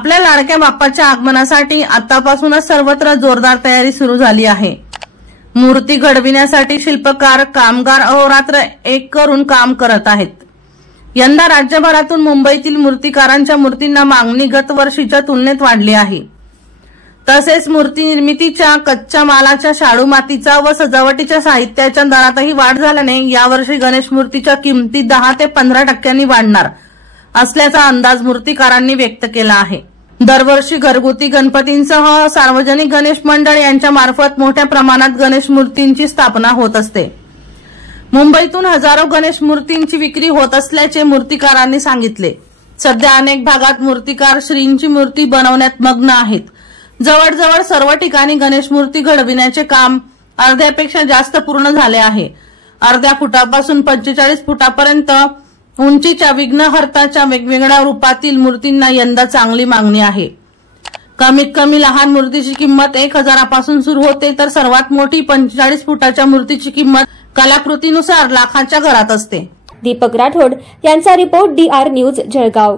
आपल्या लाडक्या बाप्पाच्या आगमनासाठी आतापासूनच सर्वत्र जोरदार तयारी सुरू झाली आहे। मूर्ती घडविण्यासाठी शिल्पकार कामगार अहोरात्र एक करून काम करत आहेत। यंदा राज्यभरातून मुंबईतील मूर्तिकारांच्या मूर्तींना मागणी गत वर्षीच्या तुलनेत वाढली आहे। तसेच मूर्ती निर्मितीच्या कच्च्या मालाच्या शाडू मातीचा व सजावटीच्या साहित्याच्या दरातही वाढ झाल्याने यावर्षी गणेश मूर्तीच्या किमती 10 ते 15% वाढणार असल्याचा अंदाज मूर्तिकारांनी व्यक्त केला आहे। दरवर्षी घरगुती गणपतींसह सार्वजनिक गणेश मंडळ यांच्या मार्फत मोठ्या प्रमाणात गणेश मूर्तींची स्थापना होत असते। मुंबईतून हजारो गणेश मूर्तींची विक्री होत असल्याचे मूर्तिकारांनी सांगितले। सध्या अनेक भागात मूर्तिकार श्रींची मूर्ती बनवण्यात मग्न आहेत। जवळजवळ सर्व ठिकाणी गणेश मूर्ती घडविण्याचे काम अर्ध्यापेक्षा जास्त पूर्ण झाले आहे। अर्ध्या फुटापासून 45 फुटापर्यंत उंचीच्या विघ्नहर्ताच्या वेगवेगळ्या रूपातील मूर्तींना यंदा चांगली मागणी आहे। कमीत कमी लहान मूर्तीची किंमत 1000 पासून सुरू होते, तर सर्वात मोठी 45 फुटाच्या मूर्तीची किंमत कलाकृतीनुसार लाखाच्या घरात असते। दीपक राठोड यांचा रिपोर्ट DR न्यूज जळगाव।